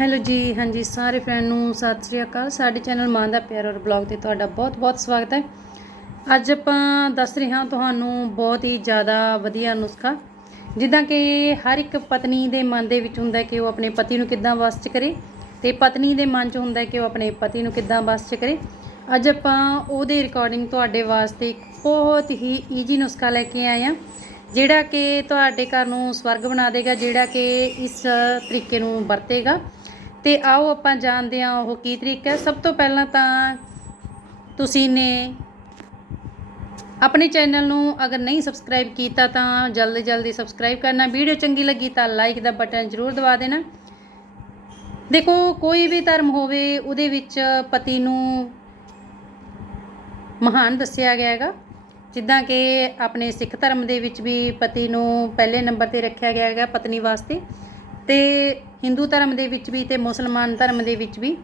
Hello ਜੀ, ਹਾਂਜੀ, ਸਾਰੇ ਫਰੈਂਡ ਨੂੰ ਸਤਿ ਸ੍ਰੀ ਅਕਾਲ। ਸਾਡੇ ਚੈਨਲ ਮਾਂ ਦਾ ਪਿਆਰ ਔਰ ਬਲੌਗ ਤੇ ਤੁਹਾਡਾ ਬਹੁਤ-ਬਹੁਤ ਸਵਾਗਤ ਹੈ। ਅੱਜ ਆਪਾਂ ਦੱਸ ਰਹੇ ਹਾਂ ਤੁਹਾਨੂੰ ਬਹੁਤ ਹੀ ਜ਼ਿਆਦਾ ਵਧੀਆ ਨੁਸਖਾ। ਜਿੱਦਾਂ ਕਿ ਹਰ ਇੱਕ ਪਤਨੀ ਦੇ ਮਨ ਦੇ ਵਿੱਚ ਹੁੰਦਾ ਕਿ ਉਹ ਆਪਣੇ ਪਤੀ ਨੂੰ ਕਿੱਦਾਂ ਵਸ ਚ ਕਰੇ ਤੇ ਪਤਨੀ ਦੇ ਮਨ 'ਚ ਹੁੰਦਾ ਕਿ ਉਹ ਆਪਣੇ ਪਤੀ ਨੂੰ ਕਿੱਦਾਂ ਵਸ ਚ ਕਰੇ। ਅੱਜ ਆਪਾਂ ਉਹਦੇ ਰਿਕਾਰਡਿੰਗ ਤੁਹਾਡੇ ਵਾਸਤੇ ਇੱਕ ਬਹੁਤ ਹੀ ਈਜੀ ਨੁਸਖਾ ਲੈ ਕੇ ਆਏ ਹਾਂ, ਜਿਹੜਾ ਕਿ ਤੁਹਾਡੇ ਘਰ ਨੂੰ ਸਵਰਗ ਬਣਾ ਦੇਗਾ, ਜਿਹੜਾ ਕਿ ਇਸ ਤਰੀਕੇ ਨੂੰ ਵਰਤੇਗਾ। ਤੇ ਆਓ ਆਪਾਂ ਜਾਣਦੇ ਹਾਂ ਉਹ ਕੀ ਤਰੀਕਾ ਹੈ। ਸਭ ਤੋਂ ਪਹਿਲਾਂ ਤਾਂ ਤੁਸੀਂ ਨੇ ਆਪਣੇ ਚੈਨਲ ਨੂੰ ਅਗਰ ਨਹੀਂ ਸਬਸਕ੍ਰਾਈਬ ਕੀਤਾ ਤਾਂ ਜਲਦੀ ਜਲਦੀ ਸਬਸਕ੍ਰਾਈਬ ਕਰਨਾ। ਵੀਡੀਓ ਚੰਗੀ ਲੱਗੀ ਤਾਂ ਲਾਈਕ ਦਾ ਬਟਨ ਜ਼ਰੂਰ ਦਬਾ ਦੇਣਾ। ਦੇਖੋ, ਕੋਈ ਵੀ ਧਰਮ ਹੋਵੇ, ਉਹਦੇ ਵਿੱਚ ਪਤੀ ਨੂੰ ਮਹਾਨ ਦੱਸਿਆ ਗਿਆ ਹੈਗਾ। ਜਿੱਦਾਂ ਕਿ ਆਪਣੇ ਸਿੱਖ ਧਰਮ ਦੇ ਵਿੱਚ ਵੀ ਪਤੀ ਨੂੰ ਪਹਿਲੇ ਨੰਬਰ ਤੇ ਰੱਖਿਆ ਗਿਆ ਹੈਗਾ ਪਤਨੀ ਵਾਸਤੇ। ਤੇ ਹਿੰਦੂ ਧਰਮ ਦੇ ਵਿੱਚ ਵੀ ਤੇ ਮੁਸਲਮਾਨ ਧਰਮ ਦੇ ਵਿੱਚ ਵੀ।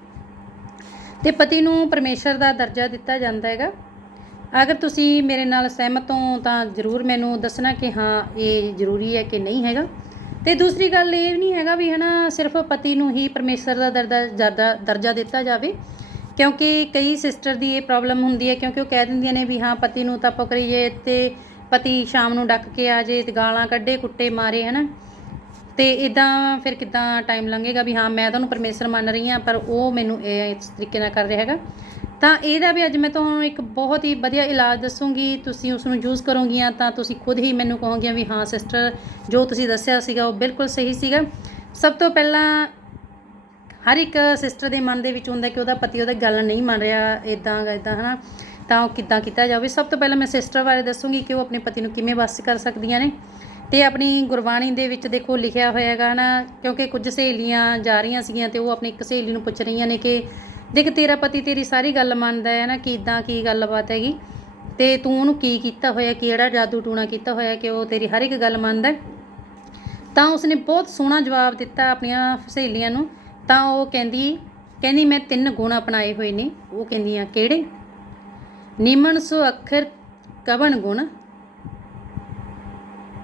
ਤੇ ਪਤੀ ਨੂੰ ਪਰਮੇਸ਼ਰ ਦਾ ਦਰਜਾ ਦਿੱਤਾ ਜਾਂਦਾ ਹੈਗਾ। ਅਗਰ ਤੁਸੀਂ ਮੇਰੇ ਨਾਲ ਸਹਿਮਤ ਹੋ ਤਾਂ ਜ਼ਰੂਰ ਮੈਨੂੰ ਦੱਸਣਾ ਕਿ ਹਾਂ, ਇਹ ਜ਼ਰੂਰੀ ਹੈ ਕਿ ਨਹੀਂ ਹੈਗਾ। ਤੇ ਦੂਸਰੀ ਗੱਲ ਇਹ ਨਹੀਂ ਹੈਗਾ ਵੀ ਹਨਾ, ਸਿਰਫ ਪਤੀ ਨੂੰ ਹੀ ਪਰਮੇਸ਼ਰ ਦਾ ਦਰਜਾ, ਜ਼ਿਆਦਾ ਦਰਜਾ ਦਿੱਤਾ ਜਾਵੇ। ਕਿਉਂਕਿ ਕਈ ਸਿਸਟਰ ਦੀ ਇਹ ਪ੍ਰੋਬਲਮ ਹੁੰਦੀ ਹੈ, ਕਿਉਂਕਿ ਉਹ ਕਹਿ ਦਿੰਦੀਆਂ ਨੇ ਵੀ ਹਾਂ, ਪਤੀ ਨੂੰ ਤਾਂ ਆਪਾਂ ਕਰੀਏ ਤੇ ਪਤੀ ਸ਼ਾਮ ਨੂੰ ਡੱਕ ਕੇ ਆ ਜੇ ਤੇ ਗਾਲਾਂ ਕੱਢੇ, ਕੁੱਟੇ, ਮਾਰੇ, ਹਨਾ। ਤੇ ਇਦਾਂ ਫਿਰ ਕਿਦਾਂ ਟਾਈਮ ਲੰਘੇਗਾ ਵੀ ਹਾਂ, ਮੈਂ ਤੁਹਾਨੂੰ ਪਰਮੇਸ਼ਰ ਮੰਨ ਰਹੀ ਹਾਂ, ਪਰ ਉਹ ਮੈਨੂੰ ਇਹ ਇਸ ਤਰੀਕੇ ਨਾਲ ਕਰ ਰਿਹਾ ਹੈਗਾ। ਤਾਂ ਇਹਦਾ ਵੀ ਅੱਜ ਮੈਂ ਤੁਹਾਨੂੰ ਇੱਕ ਬਹੁਤ ਹੀ ਵਧੀਆ ਇਲਾਜ ਦੱਸੂਗੀ। ਤੁਸੀਂ ਉਸ ਨੂੰ ਯੂਜ਼ ਕਰੋਗੀਆਂ ਤਾਂ ਤੁਸੀਂ ਖੁਦ ਹੀ ਮੈਨੂੰ ਕਹੋਗੀਆਂ ਵੀ ਹਾਂ ਸਿਸਟਰ ਜੋ ਤੁਸੀਂ ਦੱਸਿਆ ਸੀਗਾ ਉਹ ਬਿਲਕੁਲ ਸਹੀ ਸੀਗਾ। ਸਭ ਤੋਂ ਪਹਿਲਾਂ ਹਰ ਇੱਕ ਸਿਸਟਰ ਦੇ ਮਨ ਦੇ ਵਿੱਚ ਹੁੰਦਾ ਕਿ ਉਹਦਾ ਪਤੀ ਉਹਦਾ ਗੱਲ ਨਹੀਂ ਮੰਨ ਰਿਹਾ ਇਦਾਂ ਇਦਾਂ ਹਨਾ। ਤਾਂ ਉਹ ਕਿੱਦਾਂ ਕੀਤਾ ਜਾਵੇ। ਸਭ ਤੋਂ ਪਹਿਲਾਂ ਮੈਂ ਸਿਸਟਰ ਬਾਰੇ ਦੱਸੂਗੀ ਕਿ ਉਹ ਆਪਣੇ ਪਤੀ ਨੂੰ ਕਿਵੇਂ ਵਸ ਕਰ ਸਕਦੀਆਂ ਨੇ। ਤੇ ਆਪਣੀ ਗੁਰਬਾਣੀ ਦੇ ਵਿੱਚ ਦੇਖੋ ਲਿਖਿਆ ਹੋਇਆ ਹੈਗਾ ਨਾ, ਕਿਉਂਕਿ ਕੁਝ ਸਹੇਲੀਆਂ ਜਾ ਰਹੀਆਂ ਸੀਗੀਆਂ ਤੇ ਉਹ ਆਪਣੀ ਇੱਕ ਸਹੇਲੀ ਨੂੰ ਪੁੱਛ ਰਹੀਆਂ ਨੇ ਕਿ ਦੇਖ ਤੇਰਾ ਪਤੀ ਤੇਰੀ ਸਾਰੀ ਗੱਲ ਮੰਨਦਾ ਹੈ ਨਾ ਕਿ ਕਿਦਾਂ ਕੀ ਗੱਲਬਾਤ ਹੈਗੀ? ਤੇ ਤੂੰ ਉਹਨੂੰ ਕੀ ਕੀਤਾ ਹੋਇਆ, ਕਿਹੜਾ ਜਾਦੂ ਟੂਣਾ ਕੀਤਾ ਹੋਇਆ ਕਿ ਉਹ ਤੇਰੀ ਹਰ ਇੱਕ ਗੱਲ ਮੰਨਦਾ ਤਾਂ ਉਸਨੇ ਬਹੁਤ ਸੋਹਣਾ ਜਵਾਬ ਦਿੱਤਾ ਆਪਣੀਆਂ ਸਹੇਲੀਆਂ ਨੂੰ, ਤਾਂ ਉਹ ਕਹਿੰਦੀ ਕਹਿੰਦੀ ਮੈਂ ਤਿੰਨ ਗੁਣ ਅਪਣਾਏ ਹੋਏ ਨੇ। ਉਹ ਕਹਿੰਦੀਆਂ ਕਿਹੜੇ? ਨਿਮਨ ਸੋ ਅੱਖਰ ਕਵਣ ਗੁਣ?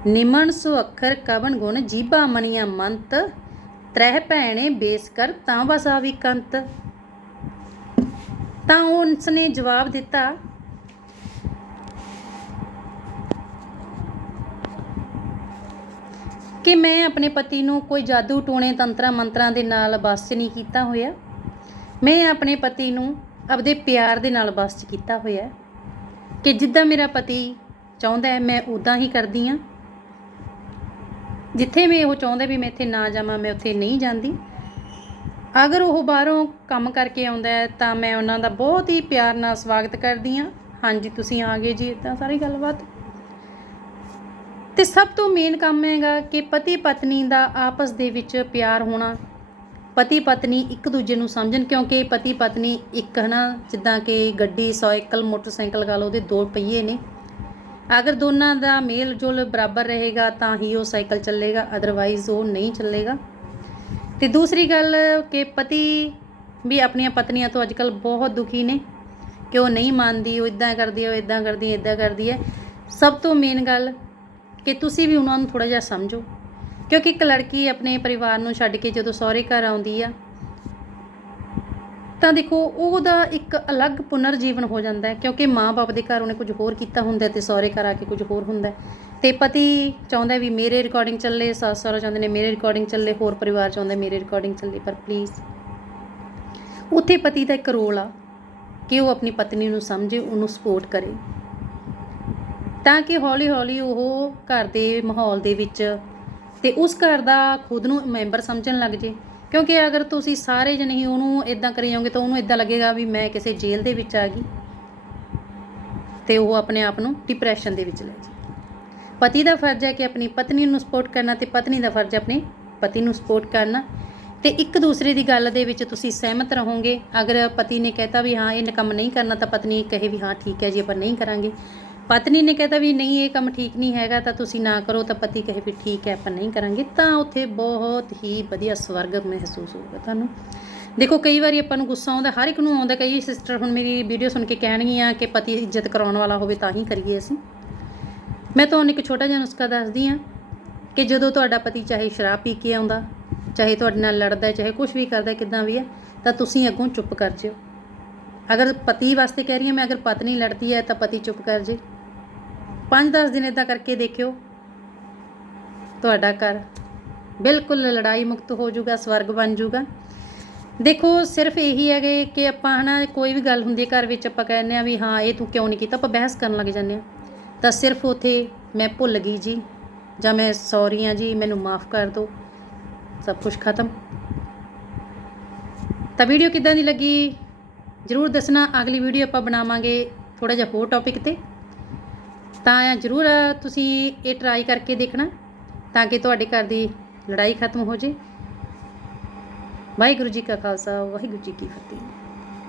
ਨਿਮਨ ਸੋ ਅੱਖਰ ਕਵਨ ਗੁਣ ਜੀਬਾ ਮਣੀਆਂ ਮੰਤ। ਤ੍ਰਹਿ ਭੈਣੇ ਬੇਸ ਕਰ, ਤਾਂ ਵਸਾਵੀ ਕੰਤ। ਤਾਂ ਉਸਨੇ ਜਵਾਬ ਦਿੱਤਾ, ਕਿ ਮੈਂ ਆਪਣੇ ਪਤੀ ਨੂੰ ਕੋਈ ਜਾਦੂ ਟੂਣੇ ਤੰਤਰਾਂ ਮੰਤਰਾਂ ਦੇ ਨਾਲ ਬਸ ਨਹੀਂ ਕੀਤਾ ਹੋਇਆ। ਮੈਂ ਆਪਣੇ ਪਤੀ ਨੂੰ ਆਪਦੇ ਪਿਆਰ ਦੇ ਨਾਲ ਬਸ 'ਚ ਕੀਤਾ ਹੋਇਆ। ਕਿ ਜਿੱਦਾਂ ਮੇਰਾ ਪਤੀ ਚਾਹੁੰਦਾ ਹੈ, ਮੈਂ ਉਦਾਂ ਹੀ ਕਰਦੀ ਹਾਂ। ਜਿੱਥੇ ਵੀ ਉਹ ਚਾਹੁੰਦਾ ਵੀ ਮੈਂ ਇੱਥੇ ਨਾ ਜਾਵਾਂ, ਮੈਂ ਉੱਥੇ ਨਹੀਂ ਜਾਂਦੀ। ਅਗਰ ਉਹ ਬਾਹਰੋਂ ਕੰਮ ਕਰਕੇ ਆਉਂਦਾ ਹੈ, ਤਾਂ ਮੈਂ ਉਹਨਾਂ ਦਾ ਬਹੁਤ ਹੀ ਪਿਆਰ ਨਾਲ ਸਵਾਗਤ ਕਰਦੀ ਹਾਂ। ਹਾਂਜੀ, ਤੁਸੀਂ ਆ ਗਏ ਜੀ ਇਦਾਂ ਸਾਰੀ ਗੱਲਬਾਤ? ਤੇ ਸਭ ਤੋਂ ਮੇਨ ਕੰਮ ਹੈਗਾ ਕਿ ਪਤੀ ਪਤਨੀ ਦਾ ਆਪਸ ਦੇ ਵਿੱਚ ਪਿਆਰ ਹੋਣਾ। ਪਤੀ ਪਤਨੀ ਇੱਕ ਦੂਜੇ ਨੂੰ ਸਮਝਣ, ਕਿਉਂਕਿ ਪਤੀ ਪਤਨੀ ਇੱਕ ਹਨਾ, ਜਿੱਦਾਂ ਕਿ ਗੱਡੀ, ਸਾਈਕਲ, ਮੋਟਰਸਾਈਕਲ ਗਾ ਲਓ, ਉਹਦੇ ਦੋ ਪਹੀਏ ਨੇ। ਅਗਰ ਦੋਨਾਂ ਦਾ ਮੇਲ ਜੋਲ ਬਰਾਬਰ ਰਹੇਗਾ, ਤਾਂ ਹੀ ਉਹ ਸਾਈਕਲ ਚੱਲੇਗਾ ਅਦਰਵਾਈਜ਼ ਉਹ ਨਹੀਂ ਚੱਲੇਗਾ। ਤੇ ਦੂਸਰੀ ਗੱਲ ਕਿ ਪਤੀ ਵੀ ਆਪਣੀਆਂ ਪਤਨੀਆਂ ਤੋਂ ਅੱਜਕੱਲ ਬਹੁਤ ਦੁਖੀ ਨੇ ਕਿ ਉਹ ਨਹੀਂ ਮੰਨਦੀ, ਉਹ ਇਦਾਂ ਕਰਦੀ ਹੈ, ਉਹ ਇਦਾਂ ਕਰਦੀ ਹੈ, ਇਦਾਂ ਕਰਦੀ ਹੈ। ਸਭ ਤੋਂ ਮੇਨ ਗੱਲ ਕਿ ਤੁਸੀਂ ਵੀ ਉਹਨਾਂ ਨੂੰ ਥੋੜਾ ਜਿਹਾ ਸਮਝੋ, ਕਿਉਂਕਿ ਇੱਕ ਲੜਕੀ ਆਪਣੇ ਪਰਿਵਾਰ ਨੂੰ ਛੱਡ ਕੇ ਜਦੋਂ ਸਹੁਰੇ ਘਰ ਆਉਂਦੀ ਆ ਤਾਂ ਦੇਖੋ, ਉਹਦਾ ਇੱਕ ਅਲੱਗ ਪੁਨਰ ਜੀਵਨ ਹੋ ਜਾਂਦਾ ਹੈ, ਕਿਉਂਕਿ ਮਾਂ-ਬਾਪ ਦੇ ਘਰ ਉਹਨੇ ਕੁਝ ਹੋਰ ਕੀਤਾ ਹੁੰਦਾ ਹੈ ਤੇ ਸਹੁਰੇ ਘਰ ਆ ਕੇ ਕੁਝ ਹੋਰ ਹੁੰਦਾ ਹੈ। ਤੇ ਪਤੀ ਚਾਹੁੰਦਾ ਵੀ ਮੇਰੇ ਰਿਕਾਰਡਿੰਗ ਚੱਲੇ, ਸੱਸ ਸਹੁਰਾ ਚਾਹੁੰਦੇ ਨੇ ਮੇਰੇ ਰਿਕਾਰਡਿੰਗ ਚੱਲੇ, ਹੋਰ ਪਰਿਵਾਰ ਚਾਹੁੰਦਾ ਮੇਰੇ ਰਿਕਾਰਡਿੰਗ ਚੱਲੇ, ਪਰ ਪਲੀਜ਼ ਉੱਥੇ ਪਤੀ ਦਾ ਇੱਕ ਰੋਲ ਆ ਕਿ ਉਹ ਆਪਣੀ ਪਤਨੀ ਨੂੰ ਸਮਝੇ, ਉਹਨੂੰ ਸਪੋਰਟ ਕਰੇ। ਤਾਂ ਕਿ ਹੌਲੀ-ਹੌਲੀ ਉਹ ਘਰ ਦੇ ਮਾਹੌਲ ਦੇ ਵਿੱਚ ਤੇ ਉਸ ਘਰ ਦਾ ਖੁਦ ਨੂੰ ਮੈਂਬਰ ਸਮਝਣ ਲੱਗ ਜੇ। ਕਿਉਂਕਿ ਅਗਰ ਤੁਸੀਂ ਸਾਰੇ ਜਣੇ ਹੀ ਉਹਨੂੰ ਇਦਾਂ ਕਰੀ ਜਾਓਗੇ ਤਾਂ ਉਹਨੂੰ ਇਦਾਂ ਲੱਗੇਗਾ ਵੀ ਮੈਂ ਕਿਸੇ ਜੇਲ੍ਹ ਦੇ ਵਿੱਚ ਆ ਗਈ ਤੇ ਉਹ ਆਪਣੇ ਆਪ ਨੂੰ ਡਿਪਰੈਸ਼ਨ ਦੇ ਵਿੱਚ ਲੈ ਜੇ ਪਤੀ ਦਾ ਫਰਜ਼ ਹੈ ਕਿ ਆਪਣੀ ਪਤਨੀ ਨੂੰ ਸਪੋਰਟ ਕਰਨਾ ਤੇ ਪਤਨੀ ਦਾ ਫਰਜ਼ ਹੈ ਆਪਣੇ ਪਤੀ ਨੂੰ ਸਪੋਰਟ ਕਰਨਾ। ਤੇ ਇੱਕ ਦੂਸਰੇ ਦੀ ਗੱਲ ਦੇ ਵਿੱਚ ਤੁਸੀਂ ਸਹਿਮਤ ਰਹੋਗੇ। ਅਗਰ ਪਤੀ ਨੇ ਕਹਿਤਾ ਵੀ ਹਾਂ, ਇਹ ਕੰਮ ਨਹੀਂ ਕਰਨਾ ਤਾਂ ਪਤਨੀ ਕਹੇ ਵੀ ਹਾਂ, ਠੀਕ ਹੈ ਜੀ, ਆਪਾਂ ਨਹੀਂ ਕਰਾਂਗੇ। ਪਤਨੀ ਨੇ ਕਹਿਤਾ ਵੀ ਨਹੀਂ ਇਹ ਕੰਮ ਠੀਕ ਨਹੀਂ ਹੈਗਾ ਤਾਂ ਤੁਸੀਂ ਨਾ ਕਰੋ ਤਾਂ ਪਤੀ ਕਹੇ ਵੀ ਠੀਕ ਹੈ ਆਪਾਂ ਨਹੀਂ ਕਰਾਂਗੇ। ਤਾਂ ਉੱਥੇ ਬਹੁਤ ਹੀ ਵਧੀਆ ਸਵਰਗ ਮਹਿਸੂਸ ਹੋਊਗਾ ਤੁਹਾਨੂੰ। ਦੇਖੋ ਕਈ ਵਾਰੀ ਆਪਾਂ ਨੂੰ ਗੁੱਸਾ ਆਉਂਦਾ ਹਰ ਇੱਕ ਨੂੰ ਆਉਂਦਾ ਕਈ ਸਿਸਟਰ ਹੁਣ ਮੇਰੀ ਵੀਡੀਓ ਸੁਣ ਕੇ ਕਹਿਣਗੀਆਂ ਕਿ ਪਤੀ ਇੱਜ਼ਤ ਕਰਾਉਣ ਵਾਲਾ ਹੋਵੇ ਤਾਂ ਹੀ ਕਰੀਏ ਅਸੀਂ। ਮੈਂ ਤੁਹਾਨੂੰ ਇੱਕ ਛੋਟਾ ਜਿਹਾ ਨੁਸਖਾ ਦੱਸਦੀ ਹਾਂ ਕਿ ਜਦੋਂ ਤੁਹਾਡਾ ਪਤੀ ਚਾਹੇ ਸ਼ਰਾਬ ਪੀ ਕੇ ਆਉਂਦਾ ਚਾਹੇ ਤੁਹਾਡੇ ਨਾਲ ਲੜਦਾ ਚਾਹੇ ਕੁਝ ਵੀ ਕਰਦਾ ਹੈ, ਕਿੱਦਾਂ ਵੀ ਹੈ ਤਾਂ ਤੁਸੀਂ ਅੱਗੋਂ ਚੁੱਪ ਕਰ ਜਿਓ। ਅਗਰ ਪਤੀ ਵਾਸਤੇ ਕਹਿ ਰਹੀ ਹਾਂ ਮੈਂ ਅਗਰ ਪਤਨੀ ਲੜਦੀ ਹੈ ਤਾਂ ਪਤੀ ਚੁੱਪ ਕਰ ਜੇ। 5-10 ਦਿਨ ਇਦਾਂ ਕਰਕੇ ਦੇਖਿਓ। ਤੁਹਾਡਾ ਘਰ ਬਿਲਕੁਲ ਲੜਾਈ ਮੁਕਤ ਹੋ ਜਾਊਗਾ, ਸਵਰਗ ਬਣ ਜਾਊਗਾ। ਦੇਖੋ, ਸਿਰਫ ਇਹੀ ਹੈਗੇ ਕਿ ਆਪਾਂ ਹਨਾ, ਕੋਈ ਵੀ ਗੱਲ ਹੁੰਦੀ ਹੈ ਘਰ ਵਿੱਚ, ਆਪਾਂ ਕਹਿੰਦੇ ਆ ਵੀ ਹਾਂ, ਇਹ ਤੂੰ ਕਿਉਂ ਨਹੀਂ ਕੀਤਾ? ਆਪਾਂ ਬਹਿਸ ਕਰਨ ਲੱਗ ਜਾਂਦੇ ਆ ਤਾਂ ਸਿਰਫ ਉਥੇ ਮੈਂ ਭੁੱਲ ਗਈ ਜੀ, ਜਾਂ ਮੈਂ ਸੌਰੀ ਆ ਜੀ, ਮੈਨੂੰ ਮਾਫ ਕਰ ਦਿਓ। ਸਭ ਕੁਝ ਖਤਮ। ਤਾਂ ਵੀਡੀਓ ਕਿੱਦਾਂ ਦੀ ਲੱਗੀ? ਜਰੂਰ ਦੱਸਣਾ। ਅਗਲੀ ਵੀਡੀਓ ਆਪਾਂ ਬਣਾਵਾਂਗੇ ਥੋੜਾ ਜਿਹਾ ਹੋਰ ਟੌਪਿਕ ਤੇ। ਤਾਂ ਜਰੂਰ ਤੁਸੀਂ ਇਹ ਟਰਾਈ ਕਰਕੇ ਦੇਖਣਾ ਤਾਂ ਕਿ ਤੁਹਾਡੇ ਘਰ ਦੀ ਲੜਾਈ ਖਤਮ ਹੋ ਜੇ। ਵਾਹਿਗੁਰੂ ਜੀ ਕਾ ਖਾਲਸਾ, ਵਾਹਿਗੁਰੂ ਜੀ ਕੀ ਫਤਿਹ।